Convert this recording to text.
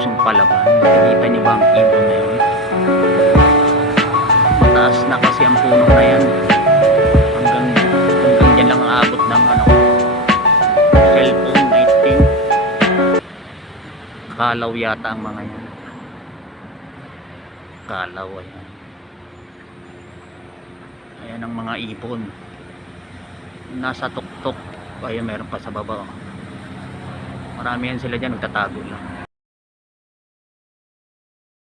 pusong palaban. Nakikita niyo ba ang ibon na yun? Mataas na kasi ang puno na yan. Hanggang dyan lang aabot ng cellphone, I think. Kalaw yata ang mga yan. Kalaw, ayan. Ayan ang mga ibon. Nasa tuktok. Ayan, meron pa sa baba. Marami yan sila dyan, nagtatago lang.